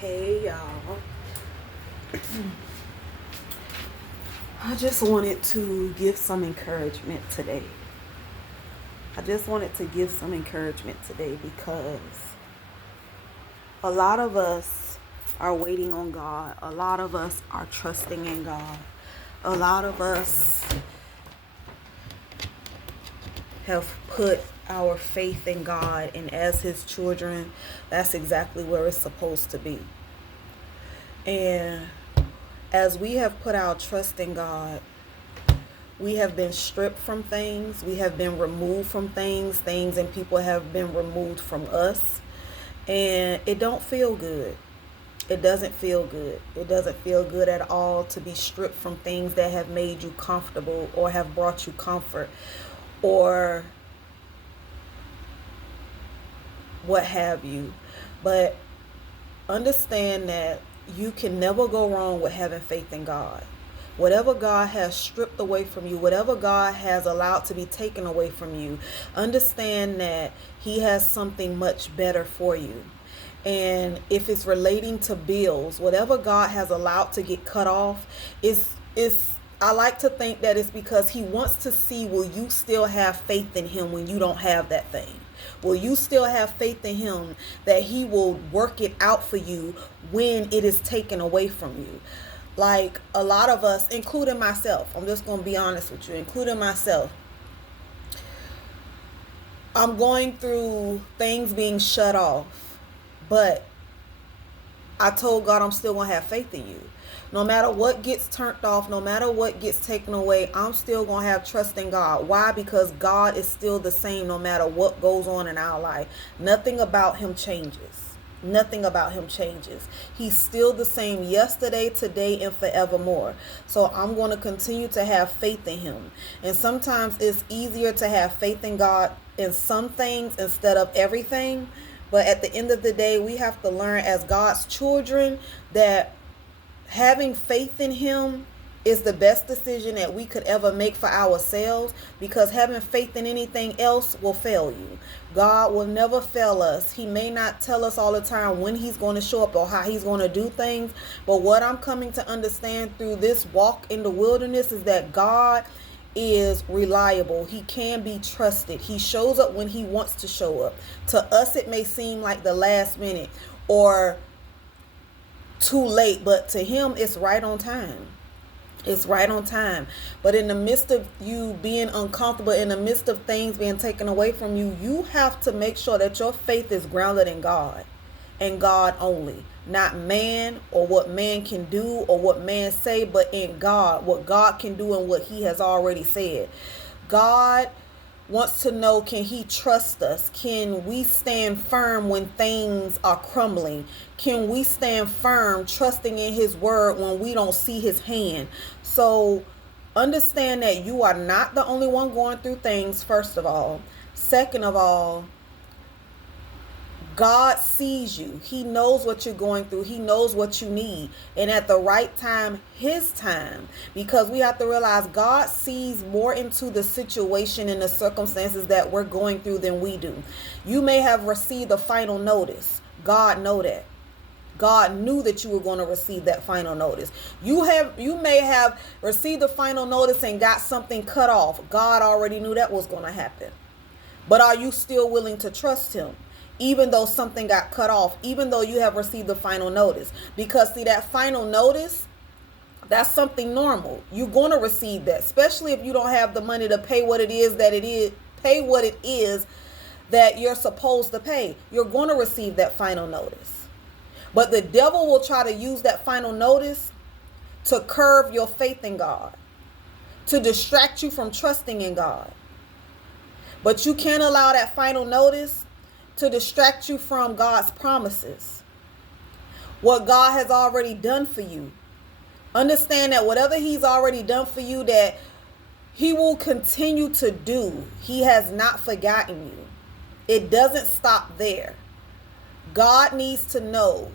Hey y'all. I just wanted to give some encouragement today. I just wanted to give some encouragement today because a lot of us are waiting on God. A lot of us are trusting in God. A lot of us have put our faith in God, and as His children, that's exactly where it's supposed to be. And as we have put our trust in God, we have been stripped from things. We have been removed from things. Things and people have been removed from us. And it don't feel good. It doesn't feel good. It doesn't feel good at all to be stripped from things that have made you comfortable or have brought you comfort or what have you. But understand that you can never go wrong with having faith in God. Whatever God has stripped away from you, whatever God has allowed to be taken away from you, understand that He has something much better for you. And if it's relating to bills, whatever God has allowed to get cut off, is I like to think that it's because He wants to see, will you still have faith in Him when you don't have that thing? Will you still have faith in Him that He will work it out for you when it is taken away from you? Like a lot of us, including myself, I'm just going to be honest with you, including myself, I'm going through things being shut off, but I told God I'm still going to have faith in you. No matter what gets turned off, no matter what gets taken away, I'm still going to have trust in God. Why? Because God is still the same no matter what goes on in our life. Nothing about Him changes. Nothing about Him changes. He's still the same yesterday, today, and forevermore. So I'm going to continue to have faith in Him. And sometimes it's easier to have faith in God in some things instead of everything. But at the end of the day, we have to learn as God's children that having faith in Him is the best decision that we could ever make for ourselves, because having faith in anything else will fail you. God will never fail us. He may not tell us all the time when He's going to show up or how He's going to do things, but what I'm coming to understand through this walk in the wilderness is that God is reliable. He can be trusted. He shows up when He wants to show up. To us, it may seem like the last minute or too late, but to Him, it's right on time. It's right on time. But in the midst of you being uncomfortable, in the midst of things being taken away from you, you have to make sure that your faith is grounded in God and God only. Not man or what man can do or what man say, but in God, what God can do and what He has already said. God wants to know, can He trust us? Can we stand firm when things are crumbling? Can we stand firm trusting in His word when we don't see His hand? So understand that you are not the only one going through things, first of all. Second of all, God sees you. He knows what you're going through. He knows what you need. And at the right time, His time. Because we have to realize God sees more into the situation and the circumstances that we're going through than we do. You may have received a final notice. God know that. God knew that you were going to receive that final notice. You may have received the final notice and got something cut off. God already knew that was going to happen. But are you still willing to trust Him? Even though something got cut off, even though you have received the final notice. Because see, that final notice, that's something normal. You're going to receive that, especially if you don't have the money to pay what it is that you're supposed to pay. You're going to receive that final notice. But the devil will try to use that final notice to curb your faith in God, to distract you from trusting in God. But you can't allow that final notice to distract you from God's promises. What God has already done for you. Understand that whatever He's already done for you, that He will continue to do. He has not forgotten you. It doesn't stop there. God needs to know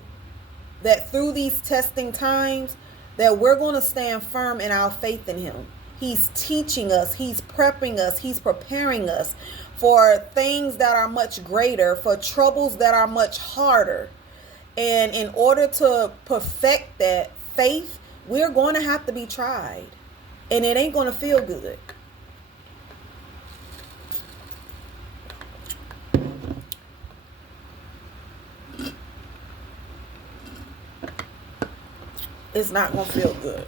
that through these testing times, that we're going to stand firm in our faith in Him. He's teaching us. He's prepping us. He's preparing us for things that are much greater, for troubles that are much harder. And in order to perfect that faith, we're going to have to be tried. And it ain't going to feel good. It's not going to feel good.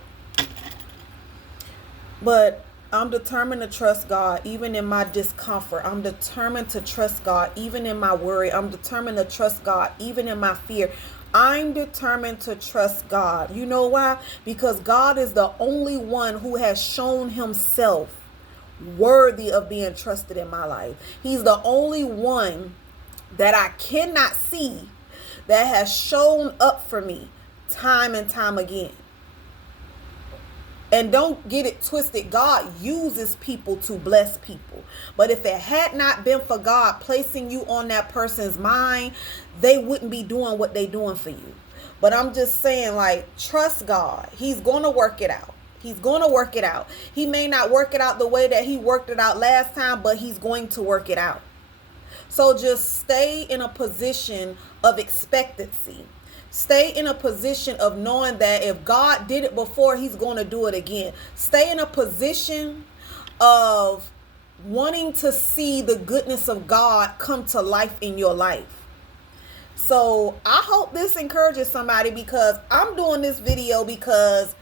But I'm determined to trust God even in my discomfort. I'm determined to trust God even in my worry. I'm determined to trust God even in my fear. I'm determined to trust God. You know why? Because God is the only one who has shown himself worthy of being trusted in my life. He's the only one that I cannot see that has shown up for me time and time again. And don't get it twisted. God uses people to bless people. But if it had not been for God placing you on that person's mind, they wouldn't be doing what they're doing for you. But I'm just saying, like, trust God. He's going to work it out. He's going to work it out. He may not work it out the way that he worked it out last time, but he's going to work it out. So just stay in a position of expectancy. Stay in a position of knowing that if God did it before, he's going to do it again. Stay in a position of wanting to see the goodness of God come to life in your life. So I hope this encourages somebody, because I'm doing this video because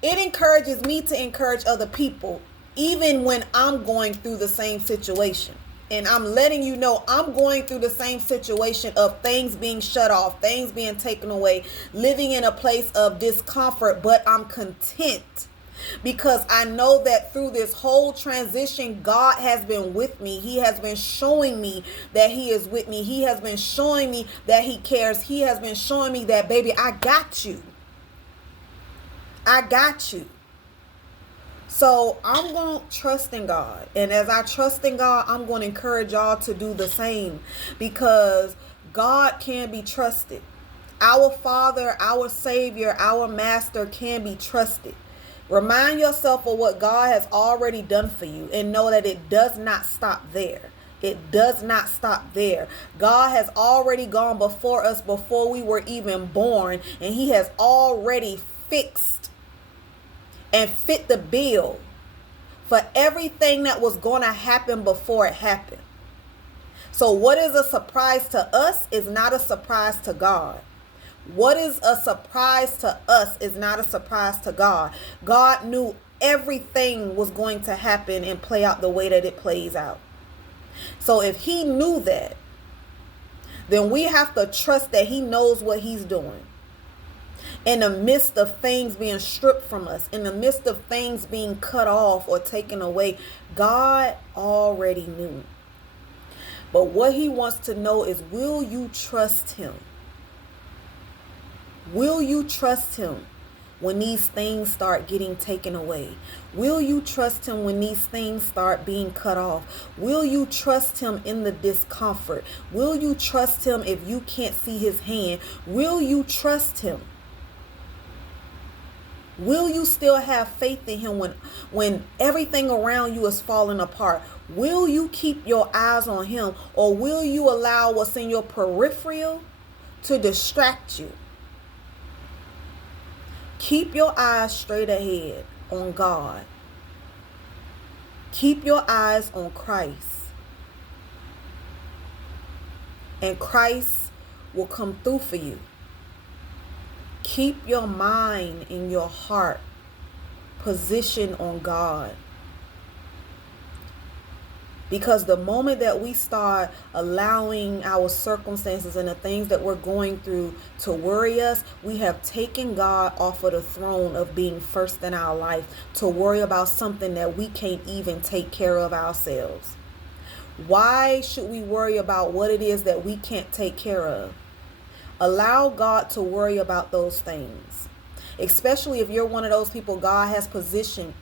it encourages me to encourage other people, even when I'm going through the same situation. And I'm letting you know I'm going through the same situation of things being shut off, things being taken away, living in a place of discomfort, but I'm content because I know that through this whole transition, God has been with me. He has been showing me that he is with me. He has been showing me that he cares. He has been showing me that, baby, I got you. I got you. So I'm going to trust in God. And as I trust in God, I'm going to encourage y'all to do the same, because God can be trusted. Our Father, our Savior, our Master can be trusted. Remind yourself of what God has already done for you and know that it does not stop there. It does not stop there. God has already gone before us before we were even born, and he has already fixed and fit the bill for everything that was going to happen before it happened. So what is a surprise to us is not a surprise to God. What is a surprise to us is not a surprise to God. God knew everything was going to happen and play out the way that it plays out. So if he knew that, then we have to trust that he knows what he's doing. In the midst of things being stripped from us, in the midst of things being cut off or taken away, God already knew. But what he wants to know is, will you trust him? Will you trust him when these things start getting taken away? Will you trust him when these things start being cut off? Will you trust him in the discomfort? Will you trust him if you can't see his hand? Will you trust him? Will you still have faith in him when everything around you is falling apart? Will you keep your eyes on him, or will you allow what's in your peripheral to distract you? Keep your eyes straight ahead on God. Keep your eyes on Christ. And Christ will come through for you. Keep your mind and your heart positioned on God. Because the moment that we start allowing our circumstances and the things that we're going through to worry us, we have taken God off of the throne of being first in our life to worry about something that we can't even take care of ourselves. Why should we worry about what it is that we can't take care of? Allow God to worry about those things. Especially if you're one of those people God has positioned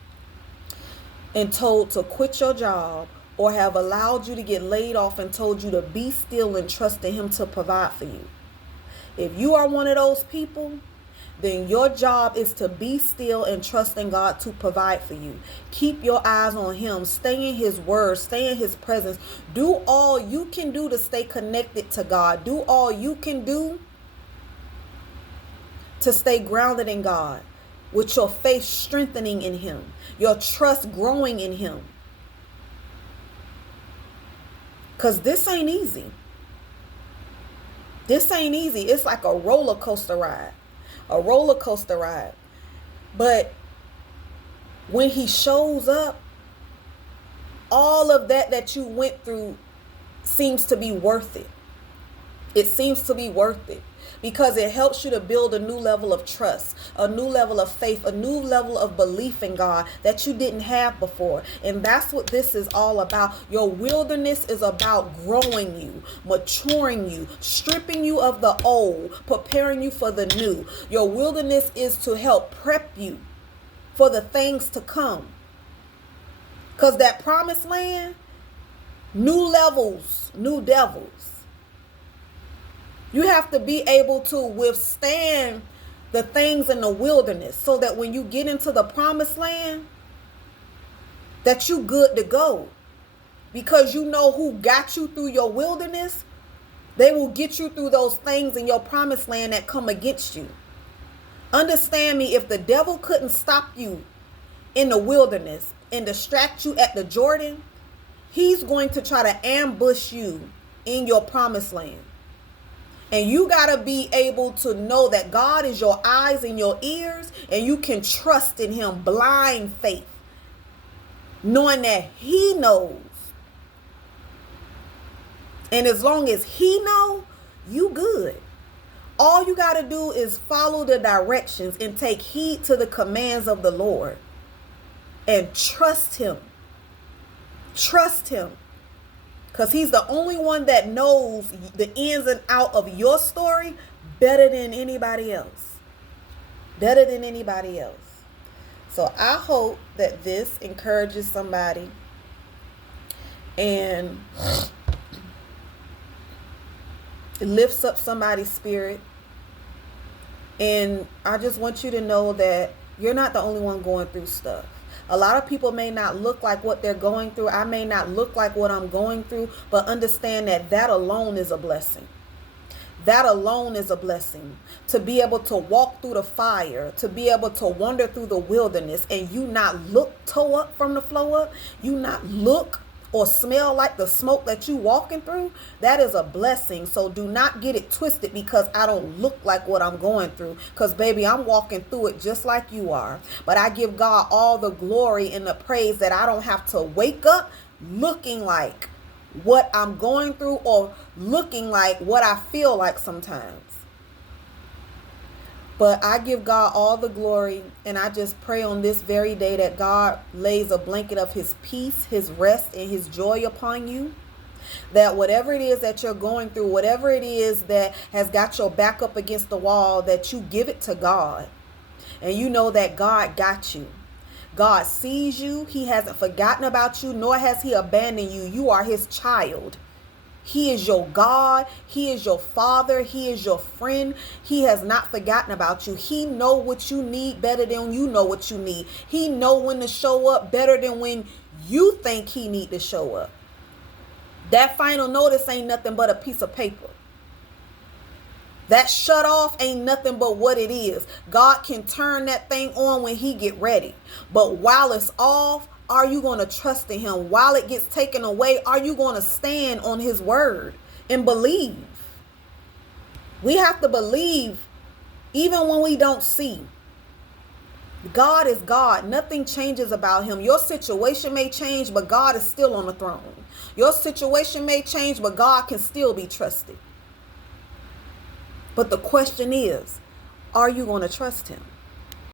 and told to quit your job, or have allowed you to get laid off and told you to be still and trust in him to provide for you. If you are one of those people, then your job is to be still and trust in God to provide for you. Keep your eyes on him. Stay in his word. Stay in his presence. Do all you can do to stay connected to God. Do all you can do to stay grounded in God, with your faith strengthening in him, your trust growing in him. Because this ain't easy. This ain't easy. It's like a roller coaster ride. A roller coaster ride. But when he shows up, all of that you went through seems to be worth it. It seems to be worth it because it helps you to build a new level of trust, a new level of faith, a new level of belief in God that you didn't have before. And that's what this is all about. Your wilderness is about growing you, maturing you, stripping you of the old, preparing you for the new. Your wilderness is to help prep you for the things to come. Because that promised land, new levels, new devils. You have to be able to withstand the things in the wilderness so that when you get into the promised land, that you good to go. Because you know who got you through your wilderness. They will get you through those things in your promised land that come against you. Understand me, if the devil couldn't stop you in the wilderness and distract you at the Jordan, he's going to try to ambush you in your promised land. And you got to be able to know that God is your eyes and your ears, and you can trust in him, blind faith, knowing that he knows. And as long as he know, you good. All you got to do is follow the directions and take heed to the commands of the Lord and trust him. Trust him. Because he's the only one that knows the ins and out of your story better than anybody else. Better than anybody else. So I hope that this encourages somebody and it lifts up somebody's spirit. And I just want you to know that you're not the only one going through stuff. A lot of people may not look like what they're going through. I may not look like what I'm going through, but understand that alone is a blessing. That alone is a blessing. To be able to walk through the fire, to be able to wander through the wilderness and you not look toe up from the flow up, you not look or smell like the smoke that you walking through, that is a blessing. So do not get it twisted because I don't look like what I'm going through. Because baby, I'm walking through it just like you are. But I give God all the glory and the praise that I don't have to wake up looking like what I'm going through or looking like what I feel like sometimes. But I give God all the glory, and I just pray on this very day that God lays a blanket of his peace, his rest, and his joy upon you. That whatever it is that you're going through, whatever it is that has got your back up against the wall, that you give it to God. And you know that God got you. God sees you. He hasn't forgotten about you, nor has he abandoned you. You are his child. He is your God. He is your father. He is your friend. He has not forgotten about you. He know what you need better than you know what you need. He know when to show up better than when you think he need to show up. That final notice ain't nothing but a piece of paper. That shut off ain't nothing but what it is. God can turn that thing on when he get ready. But while it's off, are you going to trust in him? While it gets taken away, are you going to stand on his word and believe? We have to believe even when we don't see. God is God. Nothing changes about him. Your situation may change, but God is still on the throne. Your situation may change, but God can still be trusted. But the question is, are you going to trust him?